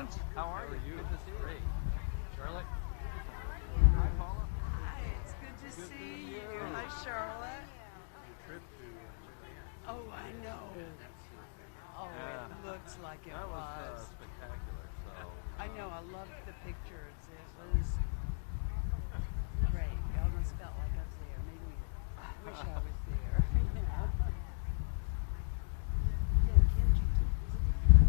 Vince, how are you? Good to see you. Great. Charlotte? Hi, Paula. Hi, it's good to see you. Hi, Charlotte. Your trip to Japan. Oh, I know. Oh, Yeah. it looks like it That was was. spectacular. So I know. I loved the pictures. It was great. I almost felt like I was there. Made me wish I was there. Yeah, Kenji did. Yeah.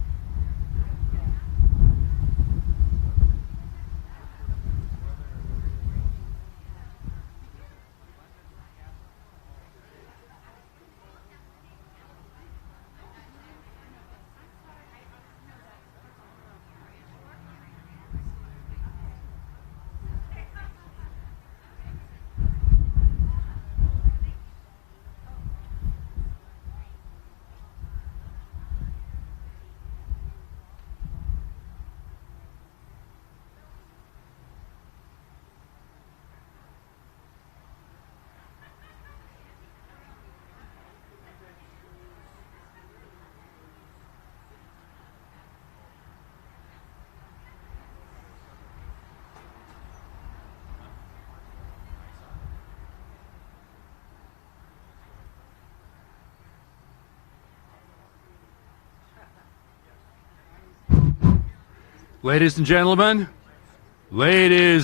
Ladies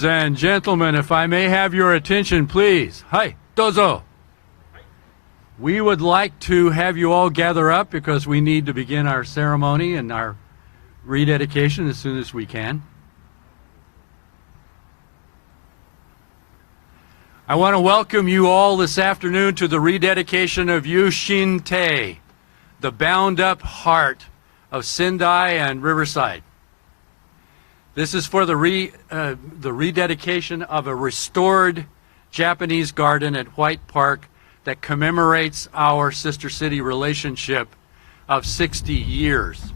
and gentlemen, if I may have your attention, please. Hi, dozo. We would like to have you all gather up because we need to begin our ceremony and our rededication as soon as we can. I want to welcome you all this afternoon to the rededication of Yu Shin Te, the bound-up heart of Sendai and Riverside. This is for the rededication of a restored Japanese garden at White Park that commemorates our sister city relationship of 60 years.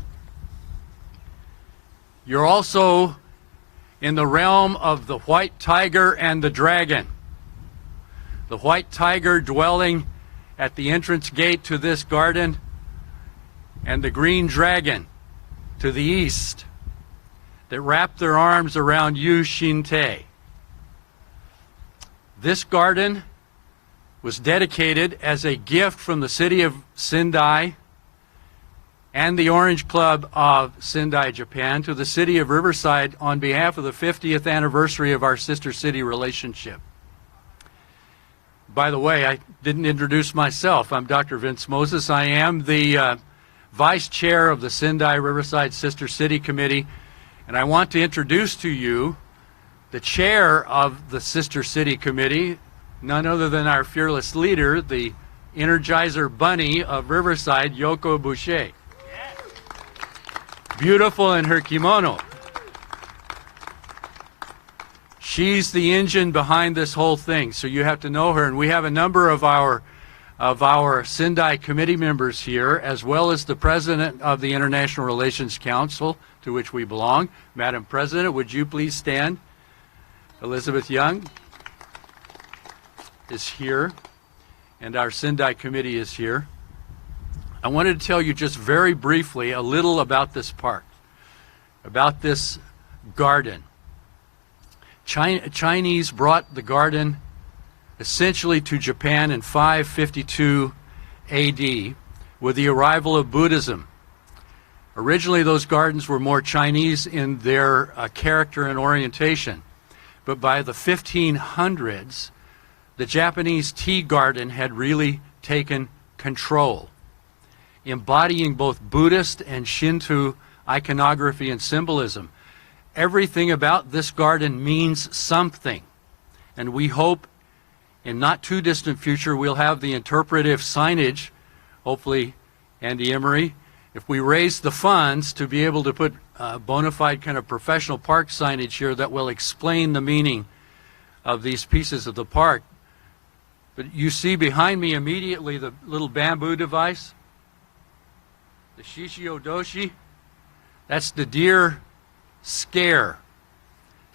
You're also in the realm of the white tiger and the dragon. The white tiger dwelling at the entrance gate to this garden, and the green dragon to the east, that wrap their arms around Yu Shin Te. This garden was dedicated as a gift from the city of Sendai and the Orange Club of Sendai, Japan, to the city of Riverside on behalf of the 50th anniversary of our sister city relationship. By the way, I didn't introduce myself. I'm Dr. Vince Moses. I am the Vice Chair of the Sendai Riverside Sister City Committee. And I want to introduce to you the chair of the Sister City Committee, none other than our fearless leader, the Energizer Bunny of Riverside, Yoko Boucher. Beautiful in her kimono. She's the engine behind this whole thing, so you have to know her. And we have a number of our Sendai committee members here, as well as the president of the International Relations Council, to which we belong. Madam President, would you please stand? Elizabeth Young is here, and our Sendai committee is here. I wanted to tell you just very briefly a little about this park, about this garden. Chinese brought the garden essentially to Japan in 552 AD with the arrival of Buddhism. Originally, those gardens were more Chinese in their character and orientation. But by the 1500s, the Japanese tea garden had really taken control, embodying both Buddhist and Shinto iconography and symbolism. Everything about this garden means something. And we hope in not too distant future we'll have the interpretive signage, hopefully Andy Emery, if we raise the funds to be able to put bona fide kind of professional park signage here that will explain the meaning of these pieces of the park. But you see behind me immediately the little bamboo device, the Shishio-doshi. That's the deer scare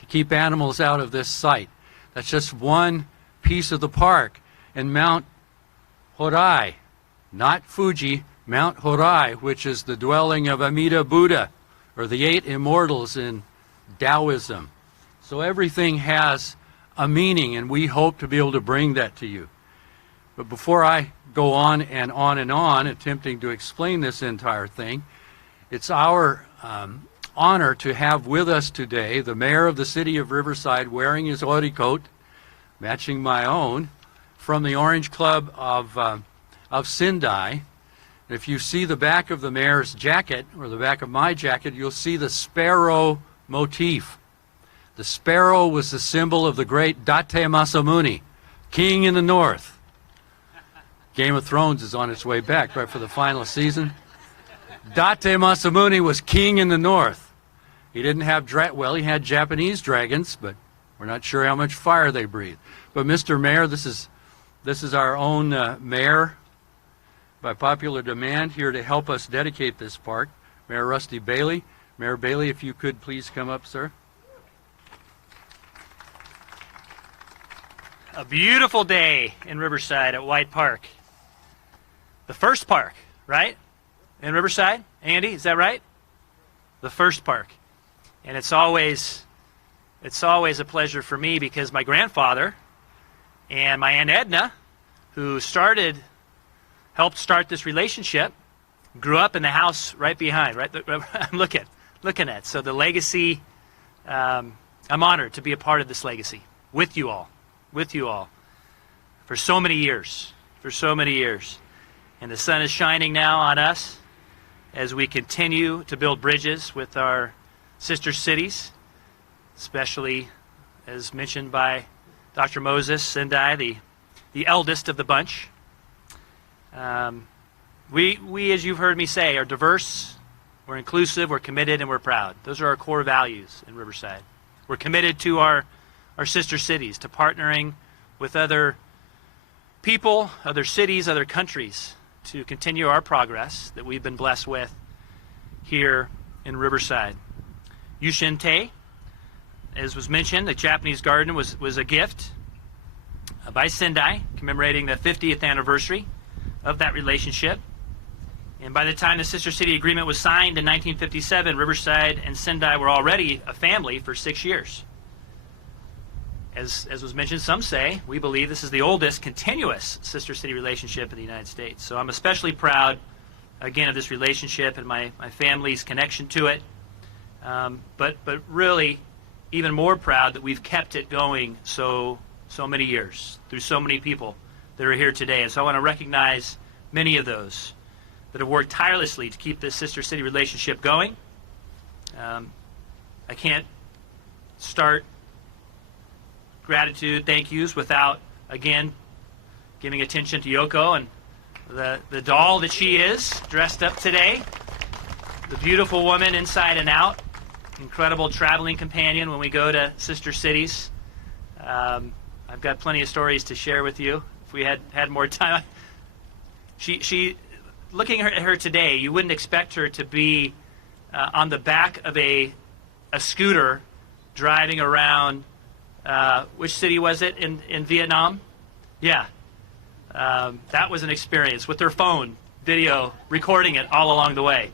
to keep animals out of this site. That's just one piece of the park. And Mount Horai, not Fuji, Mount Horai, which is the dwelling of Amida Buddha, or the 8 immortals in Taoism. So everything has a meaning, and we hope to be able to bring that to you. But before I go on and on and on, attempting to explain this entire thing, it's our honor to have with us today the mayor of the city of Riverside wearing his Ori coat, matching my own, from the Orange Club of Sendai. If you see the back of the mayor's jacket, or the back of my jacket, you'll see the sparrow motif. The sparrow was the symbol of the great Date Masamune, king in the north. Game of Thrones is on its way back, right, for the final season. Date Masamune was king in the north. He didn't have, well, he had Japanese dragons, but we're not sure how much fire they breathe. But Mr. Mayor, this is our own mayor, by popular demand, here to help us dedicate this park, Mayor Rusty Bailey. Mayor Bailey, if you could please come up, sir. A beautiful day in Riverside at White Park. The first park, right? In Riverside? Andy, is that right? The first park. And it's always a pleasure for me because my grandfather and my Aunt Edna, who helped start this relationship, grew up in the house right behind, right? I'm looking at. So the legacy, I'm honored to be a part of this legacy with you all, for so many years, And the sun is shining now on us as we continue to build bridges with our sister cities, especially as mentioned by Dr. Moses Sendai, the eldest of the bunch. We, as you've heard me say, are diverse, we're inclusive, we're committed, and we're proud. Those are our core values in Riverside. We're committed to our sister cities, to partnering with other people, other cities, other countries, to continue our progress that we've been blessed with here in Riverside. Yushintei, as was mentioned, the Japanese garden was a gift by Sendai, commemorating the 50th anniversary of that relationship. And by the time the Sister City Agreement was signed in 1957, Riverside and Sendai were already a family for 6 years. As was mentioned, some say, we believe this is the oldest continuous Sister City relationship in the United States. So I'm especially proud, again, of this relationship and my family's connection to it. But really, even more proud that we've kept it going so many years, through so many people that are here today. And so I want to recognize many of those that have worked tirelessly to keep this sister city relationship going. I can't start gratitude, thank yous, without, again, giving attention to Yoko and the doll that she is, dressed up today. The beautiful woman inside and out. Incredible traveling companion when we go to sister cities. I've got plenty of stories to share with you if we had more time. She looking at her today, you wouldn't expect her to be on the back of a scooter driving around, which city was it in Vietnam? Yeah. That was an experience with her phone, video, recording it all along the way.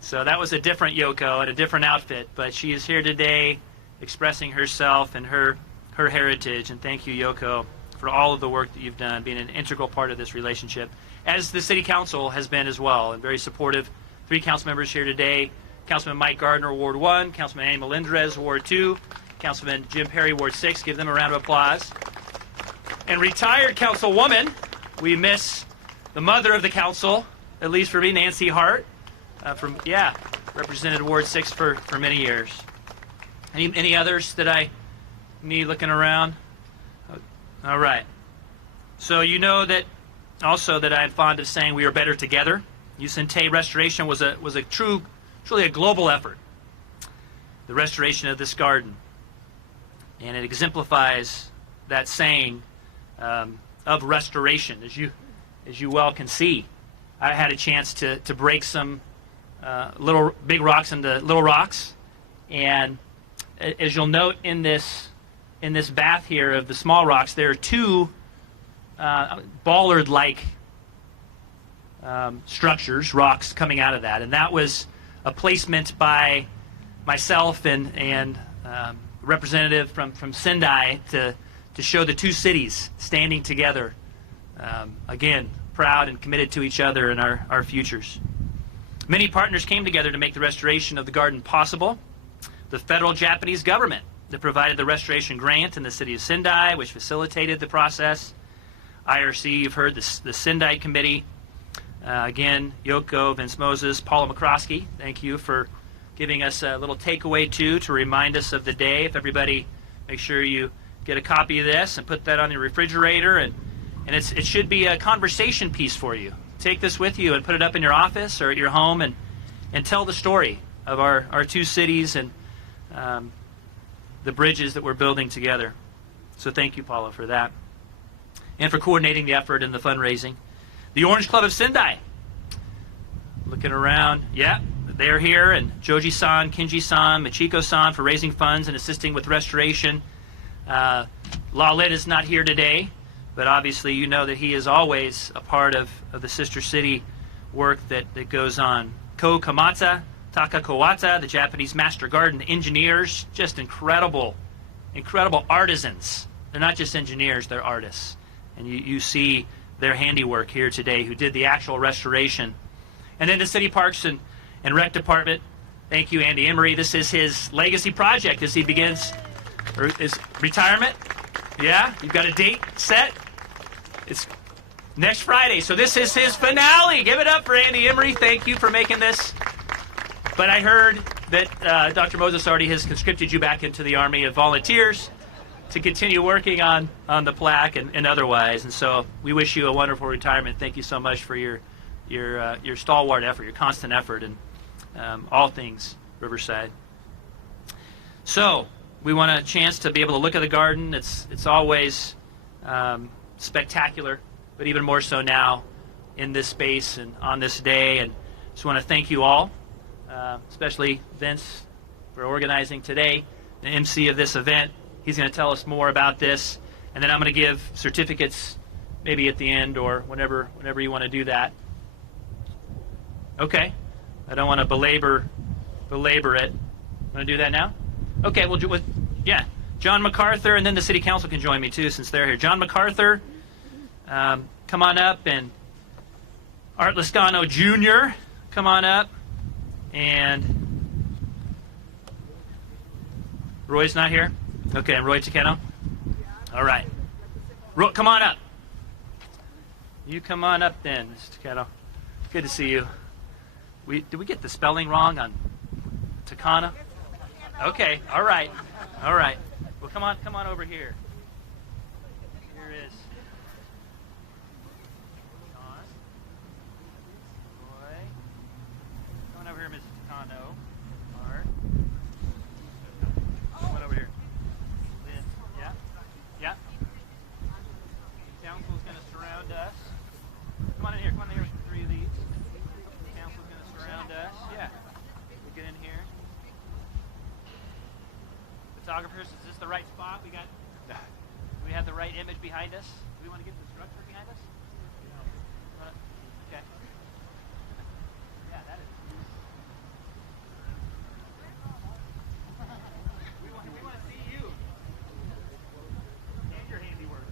So that was a different Yoko and a different outfit, but she is here today expressing herself and her heritage. And thank you, Yoko, for all of the work that you've done, being an integral part of this relationship, as the City Council has been as well, and very supportive. 3 council members here today: Councilman Mike Gardner, Ward 1, Councilman Annie Melendrez, Ward 2, Councilman Jim Perry, Ward 6. Give them a round of applause. And retired councilwoman, we miss the mother of the council, at least for me, Nancy Hart, represented Ward 6 for many years. Any others that I need looking around? All right. So you know that also that I'm fond of saying we are better together. Yushintei restoration was truly a global effort. The restoration of this garden, and it exemplifies that saying of restoration, as you well can see. I had a chance to break some big rocks into little rocks, and as you'll note in this bath here of the small rocks, there are 2 bollard-like structures, rocks coming out of that, and that was a placement by myself and representative from Sendai to show the two cities standing together. Again, proud and committed to each other and our futures. Many partners came together to make the restoration of the garden possible. The federal Japanese government that provided the restoration grant in the city of Sendai, which facilitated the process. IRC, you've heard the Sendai Committee. Again, Yoko, Vince Moses, Paula McCroskey, thank you for giving us a little takeaway too to remind us of the day. If everybody, make sure you get a copy of this and put that on your refrigerator, and it should be a conversation piece for you. Take this with you and put it up in your office or at your home and tell the story of our two cities and the bridges that we're building together. So thank you, Paula, for that. And for coordinating the effort and the fundraising. The Orange Club of Sendai. Looking around, yeah, they're here, and Joji-san, Kinji-san, Michiko-san for raising funds and assisting with restoration. Lalit is not here today, but obviously you know that he is always a part of the sister city work that goes on. Ko Kamata, Taka Kawata, the Japanese master garden engineers, just incredible artisans. They're not just engineers, they're artists. And you see their handiwork here today, who did the actual restoration. And then the City Parks and Rec Department, thank you, Andy Emery. This is his legacy project as he begins his retirement. Yeah, you've got a date set. It's next Friday, so this is his finale. Give it up for Andy Emery. Thank you for making this. But I heard that Dr. Moses already has conscripted you back into the army of volunteers to continue working on the plaque and otherwise. And so we wish you a wonderful retirement. Thank you so much for your stalwart effort, your constant effort in all things Riverside. So we want a chance to be able to look at the garden. It's always spectacular, but even more so now in this space and on this day. And just want to thank you all. Especially Vince for organizing today, the MC of this event. He's going to tell us more about this, and then I'm going to give certificates maybe at the end or whenever you want to do that. Okay, I don't want to belabor it. Want to do that now? Okay, we'll do with John MacArthur, and then the City Council can join me too since they're here. John MacArthur, come on up, and Art Lascano Jr., come on up. And Roy's not here? Okay, and Roy Takeno? All right. Come on up. You come on up then, Mr. Takeno. Good to see you. Did we get the spelling wrong on Takano? Okay, all right. All right. Well, come on over here. Here is Sean. Roy. Come on over here, Mrs. Takano. Art. Come on over here. Lynn. Yeah? Yeah? Council's going to surround us. Come on in here. Come on in here with three of these. Council's going to surround us. Yeah. We'll get in here. Photographers, is this the right spot? We have the right image behind us? Do we want to get the structure behind us? Okay. Yeah, that is. We want to see you and your handiwork.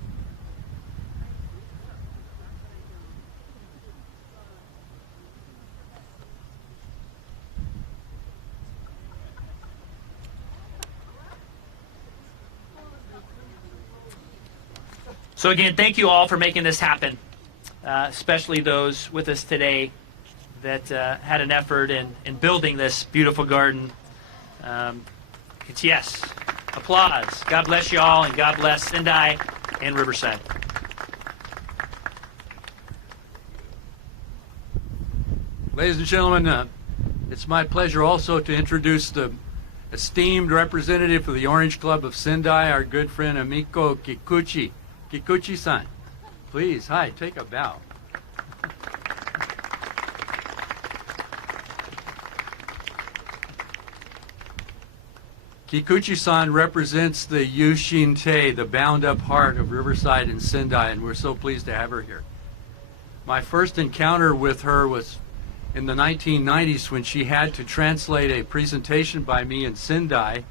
So again, thank you all for making this happen, especially those with us today that had an effort in building this beautiful garden. It's yes, applause. God bless you all, and God bless Sendai and Riverside. Ladies and gentlemen, it's my pleasure also to introduce the esteemed representative for the Orange Club of Sendai, our good friend Amiko Kikuchi. Kikuchi-san, please, hi, take a bow. Kikuchi-san represents the Yushin-Tei, the bound-up heart of Riverside and Sendai, and we're so pleased to have her here. My first encounter with her was in the 1990s when she had to translate a presentation by me in Sendai.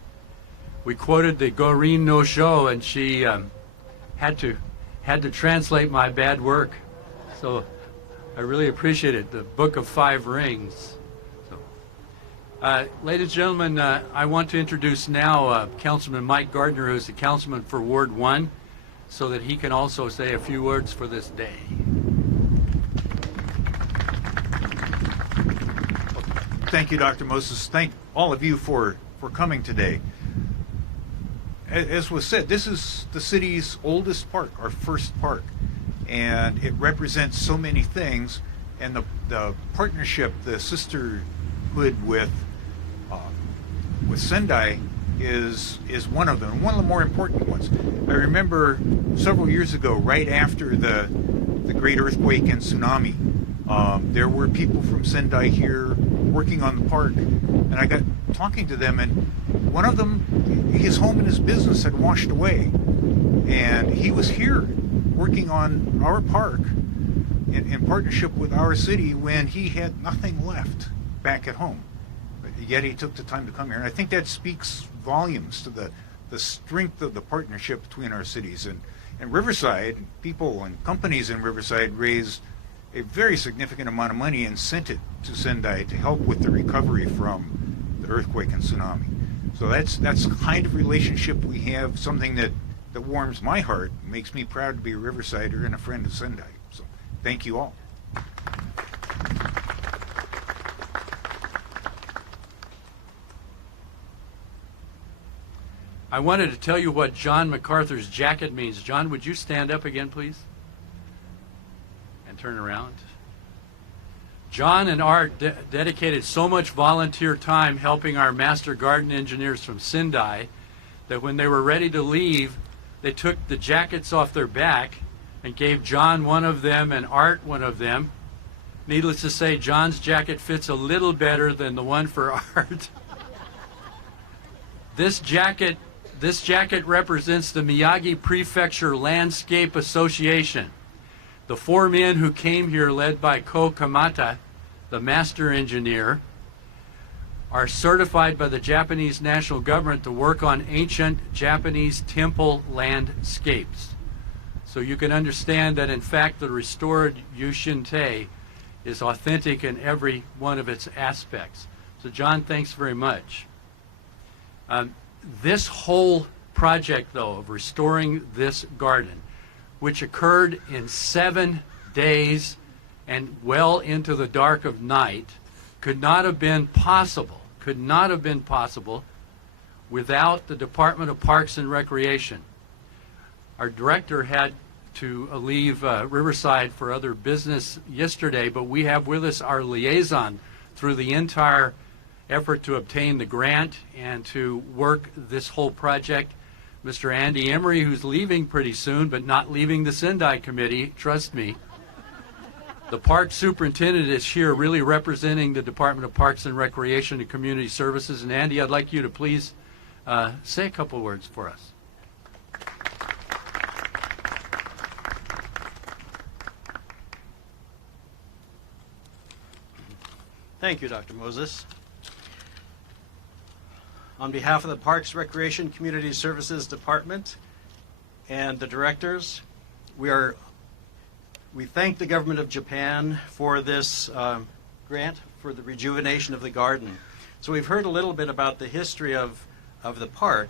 We quoted the Gorin no Sho, and she had to translate my bad work. So I really appreciate it. The Book of Five Rings. Ladies and gentlemen, I want to introduce now Councilman Mike Gardner, who is the councilman for Ward 1, so that he can also say a few words for this day. Thank you, Dr. Moses. Thank all of you for coming today. As was said, this is the city's oldest park, our first park, and it represents so many things, and the partnership, the sisterhood with Sendai is one of them, and one of the more important ones. I remember several years ago, right after the great earthquake and tsunami, there were people from Sendai here working on the park, and I got talking to them, and one of them, his home and his business had washed away, and he was here working on our park in partnership with our city when he had nothing left back at home. But yet he took the time to come here, and I think that speaks volumes to the strength of the partnership between our cities. And Riverside, people and companies in Riverside raised a very significant amount of money and sent it to Sendai to help with the recovery from the earthquake and tsunami. So that's the kind of relationship we have, something that warms my heart, makes me proud to be a Riversider and a friend of Sendai. So thank you all. I wanted to tell you what John MacArthur's jacket means. John, would you stand up again, please? And turn around. John and Art dedicated so much volunteer time helping our master garden engineers from Sendai that when they were ready to leave, they took the jackets off their back and gave John one of them and Art one of them. Needless to say, John's jacket fits a little better than the one for Art. This jacket represents the Miyagi Prefecture Landscape Association. The four men who came here, led by Ko Kamata, the master engineer, are certified by the Japanese national government to work on ancient Japanese temple landscapes. So you can understand that, in fact, the restored Yushintei is authentic in every one of its aspects. So John, thanks very much. This whole project, though, of restoring this garden, which occurred in 7 days and well into the dark of night, could not have been possible without the Department of Parks and Recreation. Our director had to leave Riverside for other business yesterday, but we have with us our liaison through the entire effort to obtain the grant and to work this whole project, Mr. Andy Emery, who's leaving pretty soon, but not leaving the Sendai Committee, trust me. The park superintendent is here really representing the Department of Parks and Recreation and Community Services. And Andy, I'd like you to please say a couple words for us. Thank you, Dr. Moses. On behalf of the Parks, Recreation, Community Services Department and the directors, we thank the government of Japan for this grant for the rejuvenation of the garden. So we've heard a little bit about the history of the park,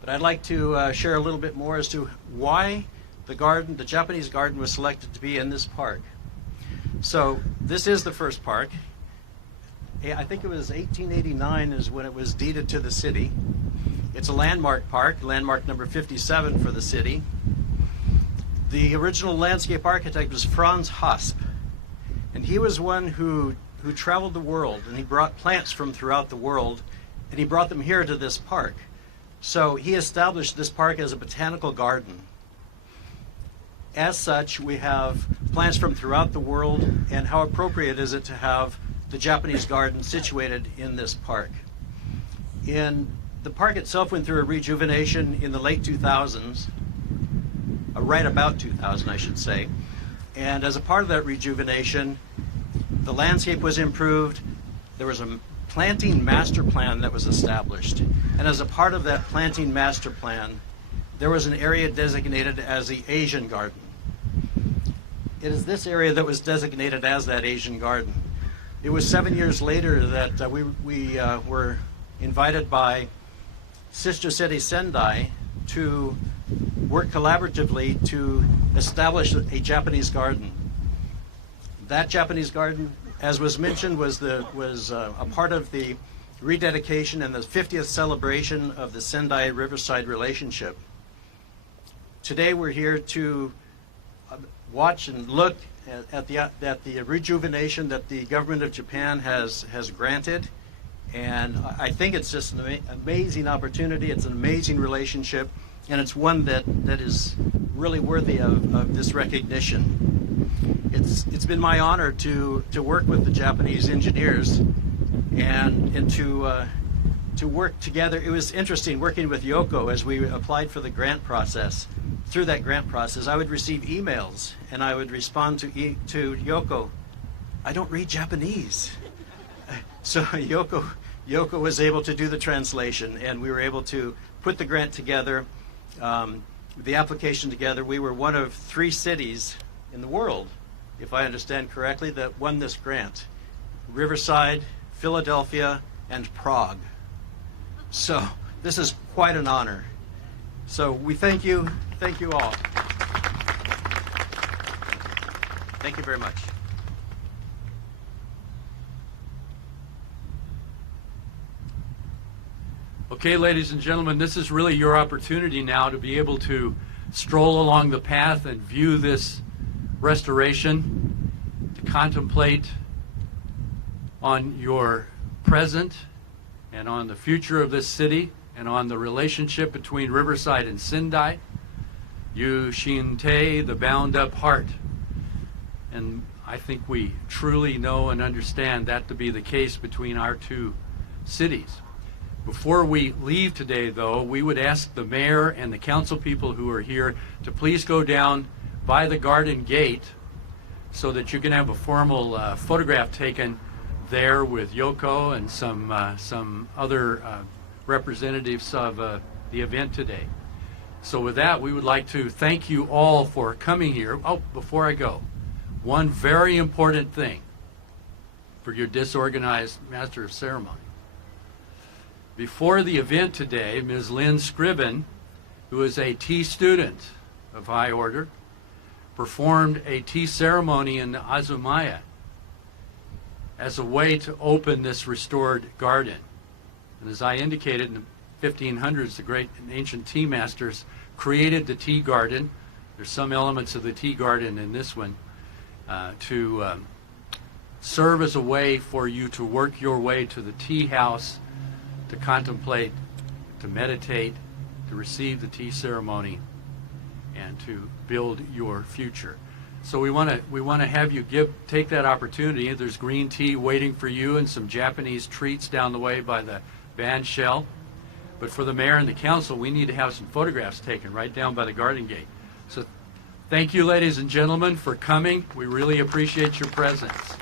but I'd like to share a little bit more as to why the Japanese garden was selected to be in this park. So this is the first park. I think it was 1889 is when it was deeded to the city. It's a landmark park, landmark number 57 for the city. The original landscape architect was Franz Hasp, and he was one who traveled the world, and he brought plants from throughout the world, and he brought them here to this park. So he established this park as a botanical garden. As such, we have plants from throughout the world, and how appropriate is it to have the Japanese garden situated in this park. The park itself went through a rejuvenation in the late 2000s, right about 2000, I should say. And as a part of that rejuvenation, the landscape was improved. There was a planting master plan that was established. And as a part of that planting master plan, there was an area designated as the Asian Garden. It is this area that was designated as that Asian Garden. It was 7 years later that we were invited by Sister City Sendai to work collaboratively to establish a Japanese garden. That Japanese garden, as was mentioned, was a part of the rededication and the 50th celebration of the Sendai Riverside relationship. Today we're here to watch and look at the rejuvenation that the government of Japan has granted, and I think it's just an amazing opportunity. It's an amazing relationship, and it's one that is really worthy of this recognition. It's been my honor to work with the Japanese engineers and to work together. It was interesting working with Yoko as we applied for the grant process. Through that grant process, I would receive emails and I would respond to Yoko, "I don't read Japanese." So Yoko was able to do the translation, and we were able to put the grant together, the application together. We were one of 3 cities in the world, if I understand correctly, that won this grant: Riverside, Philadelphia, and Prague. So this is quite an honor. So we thank you all. Thank you very much. Okay, ladies and gentlemen, this is really your opportunity now to be able to stroll along the path and view this restoration, to contemplate on your present and on the future of this city and on the relationship between Riverside and Sendai. Yu Shinte, the bound up heart. And I think we truly know and understand that to be the case between our 2 cities. Before we leave today, though, we would ask the mayor and the council people who are here to please go down by the garden gate so that you can have a formal photograph taken there with Yoko and some other representatives of the event today. So with that, we would like to thank you all for coming here. Oh, before I go, one very important thing for your disorganized Master of Ceremony. Before the event today, Ms. Lynn Scriven, who is a tea student of high order, performed a tea ceremony in the Azumaya as a way to open this restored garden. And as I indicated, in the 1500s, the great and ancient tea masters created the tea garden. There's some elements of the tea garden in this one to serve as a way for you to work your way to the tea house, to contemplate, to meditate, to receive the tea ceremony, and to build your future. So we want to have you take that opportunity. There's green tea waiting for you and some Japanese treats down the way by the band shell. But for the mayor and the council, we need to have some photographs taken right down by the garden gate. So thank you, ladies and gentlemen, for coming. We really appreciate your presence.